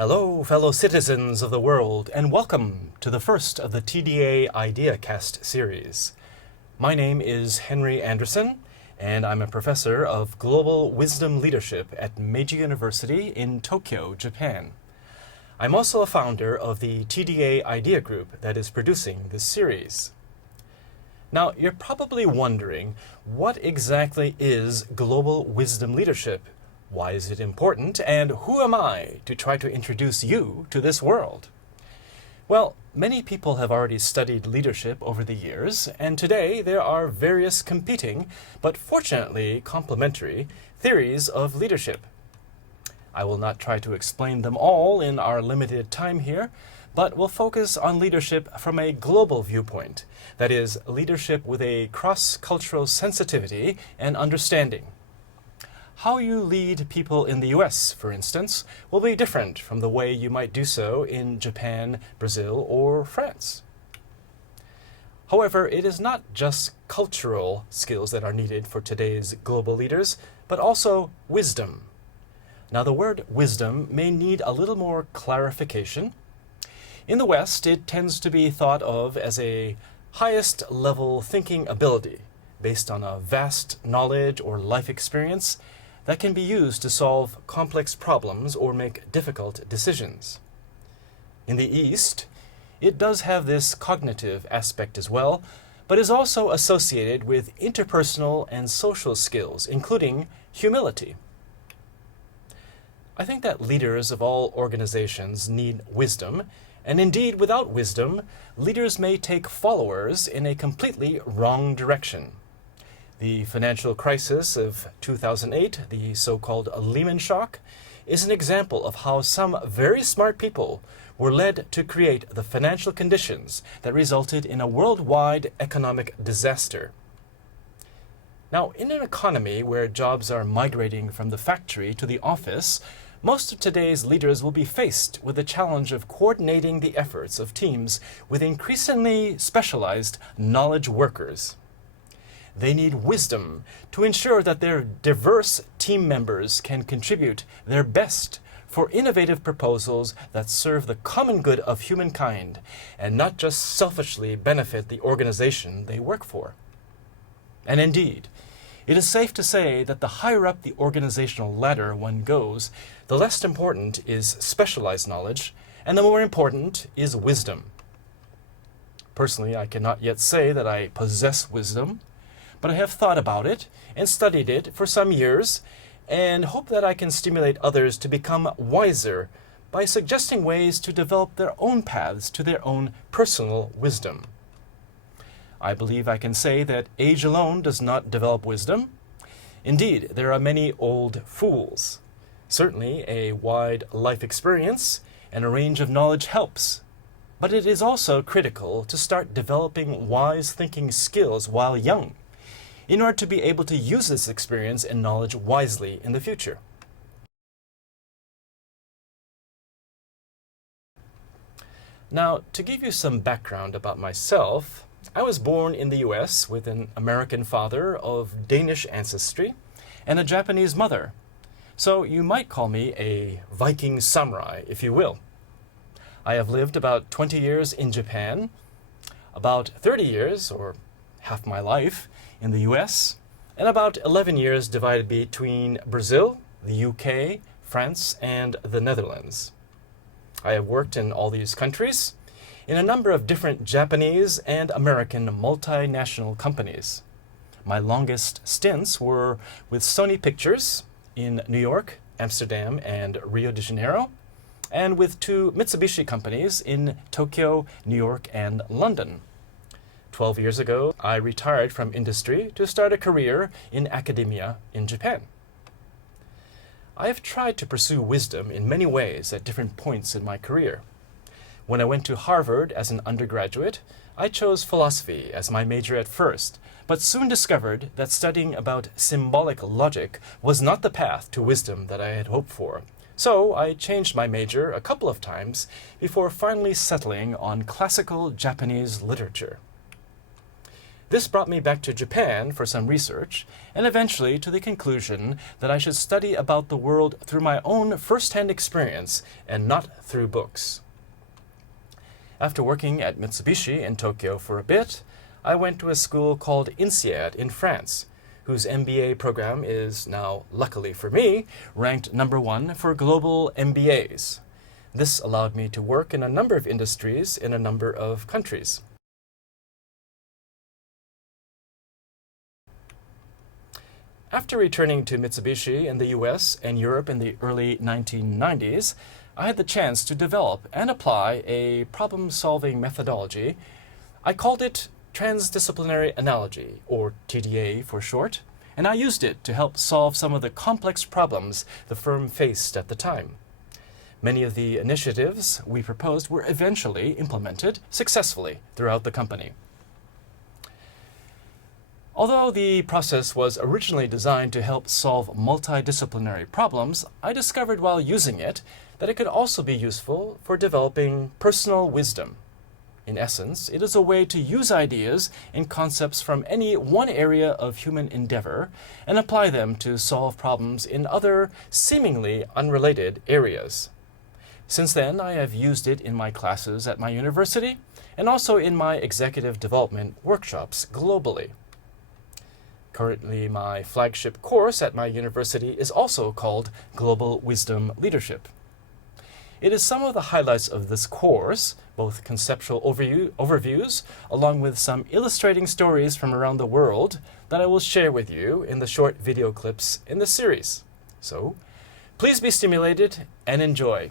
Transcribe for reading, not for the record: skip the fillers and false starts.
Hello, fellow citizens of the world, and welcome to the first of the TDA IdeaCast series. My name is Henry Anderson, and I'm a professor of Global Wisdom Leadership at Meiji University in Tokyo, Japan. I'm also a founder of the TDA Idea Group that is producing this series. Now, you're probably wondering, what exactly is Global Wisdom Leadership? Why is it important, and who am I to try to introduce you to this world? Well, many people have already studied leadership over the years, and today there are various competing, but fortunately complementary, theories of leadership. I will not try to explain them all in our limited time here, but we'll focus on leadership from a global viewpoint, that is, leadership with a cross-cultural sensitivity and understanding. How you lead people in the US, for instance, will be different from the way you might do so in Japan, Brazil, or France. However, it is not just cultural skills that are needed for today's global leaders, but also wisdom. Now, the word wisdom may need a little more clarification. In the West, it tends to be thought of as a highest level thinking ability based on a vast knowledge or life experience that can be used to solve complex problems or make difficult decisions. In the East, it does have this cognitive aspect as well, but is also associated with interpersonal and social skills, including humility. I think that leaders of all organizations need wisdom, and indeed, without wisdom, leaders may take followers in a completely wrong direction. The financial crisis of 2008, the so-called Lehman shock, is an example of how some very smart people were led to create the financial conditions that resulted in a worldwide economic disaster. Now, in an economy where jobs are migrating from the factory to the office, most of today's leaders will be faced with the challenge of coordinating the efforts of teams with increasingly specialized knowledge workers. They need wisdom to ensure that their diverse team members can contribute their best for innovative proposals that serve the common good of humankind and not just selfishly benefit the organization they work for. And indeed, it is safe to say that the higher up the organizational ladder one goes, the less important is specialized knowledge, and the more important is wisdom. Personally, I cannot yet say that I possess wisdom, but I have thought about it and studied it for some years and hope that I can stimulate others to become wiser by suggesting ways to develop their own paths to their own personal wisdom. I believe I can say that age alone does not develop wisdom. Indeed, there are many old fools. Certainly, a wide life experience and a range of knowledge helps, but it is also critical to start developing wise thinking skills while young, in order to be able to use this experience and knowledge wisely in the future. Now, to give you some background about myself, I was born in the US with an American father of Danish ancestry and a Japanese mother. So you might call me a Viking samurai, if you will. I have lived about 20 years in Japan, about 30 years, or half my life, in the US, and about 11 years divided between Brazil, the UK, France, and the Netherlands. I have worked in all these countries in a number of different Japanese and American multinational companies. My longest stints were with Sony Pictures in New York, Amsterdam, and Rio de Janeiro, and with two Mitsubishi companies in Tokyo, New York, and London. 12 years ago, I retired from industry to start a career in academia in Japan. I have tried to pursue wisdom in many ways at different points in my career. When I went to Harvard as an undergraduate, I chose philosophy as my major at first, but soon discovered that studying about symbolic logic was not the path to wisdom that I had hoped for. So I changed my major a couple of times before finally settling on classical Japanese literature. This brought me back to Japan for some research, and eventually to the conclusion that I should study about the world through my own first-hand experience and not through books. After working at Mitsubishi in Tokyo for a bit, I went to a school called INSEAD in France, whose MBA program is now, luckily for me, ranked #1 for global MBAs. This allowed me to work in a number of industries in a number of countries. After returning to Mitsubishi in the US and Europe in the early 1990s, I had the chance to develop and apply a problem-solving methodology. I called it transdisciplinary analogy, or TDA for short, and I used it to help solve some of the complex problems the firm faced at the time. Many of the initiatives we proposed were eventually implemented successfully throughout the company. Although the process was originally designed to help solve multidisciplinary problems, I discovered while using it that it could also be useful for developing personal wisdom. In essence, it is a way to use ideas and concepts from any one area of human endeavor and apply them to solve problems in other, seemingly unrelated areas. Since then, I have used it in my classes at my university and also in my executive development workshops globally. Currently, my flagship course at my university is also called Global Wisdom Leadership. It is some of the highlights of this course, both conceptual overviews, along with some illustrating stories from around the world that I will share with you in the short video clips in the series. So, please be stimulated and enjoy.